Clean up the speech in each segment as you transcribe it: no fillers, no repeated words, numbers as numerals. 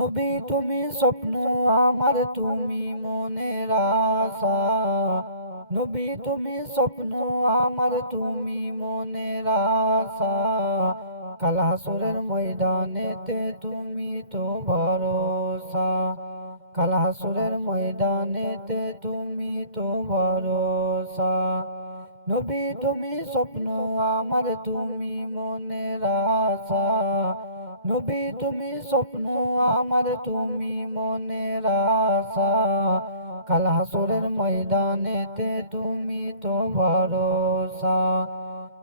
নবী তুমি স্বপ্ন আমার, তুমি মনের আশা। নবী তুমি স্বপ্ন আমার, তুমি মনের আশা। কাল হাসরের ময়দানেতে তুমি তো ভরসা। কাল হাসরের ময়দানেতে তুমি তো ভরসা। নবী তুমি স্বপ্ন আমার, তুমি মনের আশা। নবী তুমি স্বপ্ন আমার, তুমি মনের আশা। কাল হাসরের ময়দানেতে তুমি তো ভরসা।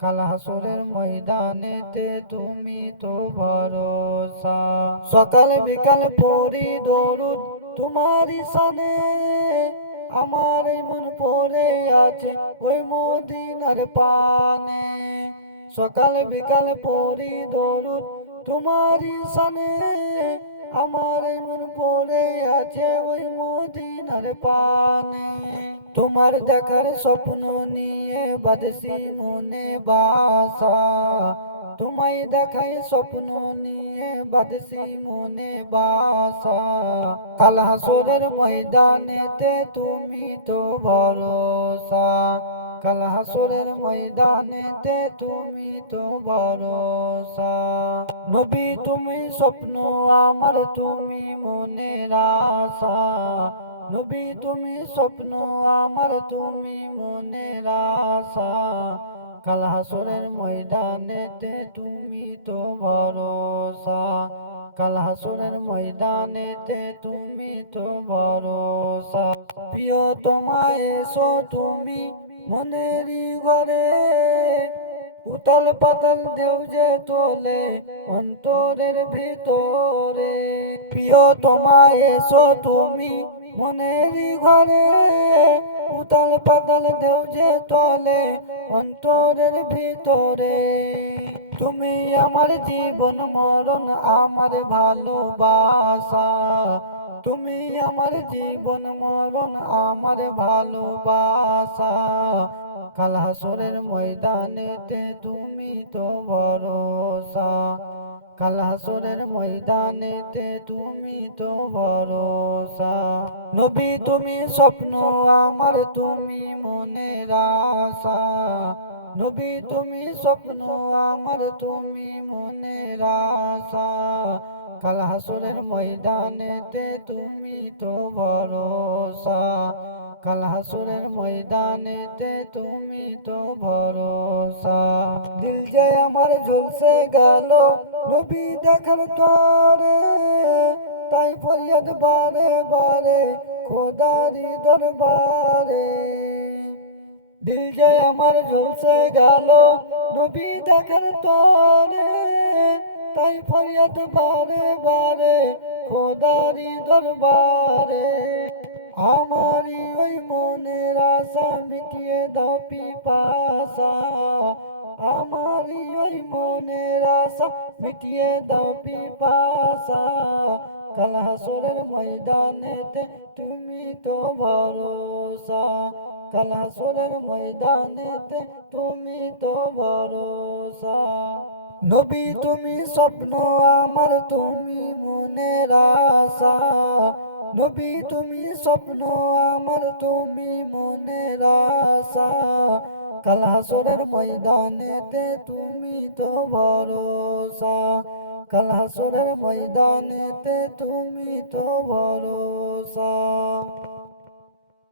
কাল হাসরের ময়দানেতে তুমি তো ভরসা। সকাল বিকাল পড়ি দরুদ তোমারই শানে, আমার এই মন পড়ে আছে ওই মদিনার পানে। সকাল বিকাল পড়ি দরুদ তোমারই শানে, আমার এই মন পড়ে আছে ওই মদিনার পানে। তোমার দেখার স্বপ্ন নিয়ে বাঁধছি মনে বাসা। তোমায় দেখাই স্বপ্ন নিয়ে বাঁধছি মনে বাসা। কাল হাসরের ময়দানেতে তুমি তো ভরসা। কাল হাসরের ময়দানেতে তুমি তো ভরসা। নবী তুমি স্বপ্ন আমার, তুমি মনের আশা। নবী তুমি স্বপ্ন আমার, তুমি মনের আশা। কাল হাসরের ময়দানেতে তুমি তো ভরসা। কাল হাসরের ময়দানেতে তুমি তো ভরসা। প্রিয় তোমায় এসো তুমি মনেরই ঘরে, উতাল পাতাল দেও যে তোলে অন্তরের ভিতরে। প্রিয় তোমায় এসো তুমি মনেরই ঘরে, উতাল পাতাল দেও যে তোলে অন্তরের ভিতরে। তুমি আমার জীবন মরণ, আমার ভালোবাসা। তুমি আমার জীবন মরণ, আমার ভালোবাসা। কাল হাসরের ময়দানেতে তুমি তো ভরসা। কাল হাসরের ময়দানেতে তুমি তো ভরসা। নবী তুমি স্বপ্ন আমার, তুমি মনের আশা। নবী তুমি স্বপ্ন আমার, তুমি মনের আশা। কাল হাসরের ময়দানেতে তুমি তো ভরসা। কাল হাসরের ময়দানেতে তুমি তো ভরসা। দিল যে আমার ঝলসে গেল নবী দেখার তরে, তাই ফরিয়াদ বারে বারে খোদারি দরবারে। দিল যে আমার ঝলসে গেল নবী দেখার তরে, তাই ফরিয়াদ বারে বারে খোদারি দরবারে। আমারই ওই মনের আশা মিটিয়ে দাও পিপাসা। আমারই ওই মনের আশা মিটিয়ে দাও পিপাসা। কাল হাসরের ময়দানেতে তুমি তো ভরসা। কাল হাসরের ময়দানেতে তুমি তো ভরসা। নবী তুমি স্বপ্ন আমার, তুমি মনের আশা। নবী তুমি স্বপ্ন আমার, তুমি মনের আশা। কাল হাসরের ময়দানেতে তুমি তো ভরসা। কাল হাসরের ময়দানেতে তুমি তো ভরসা।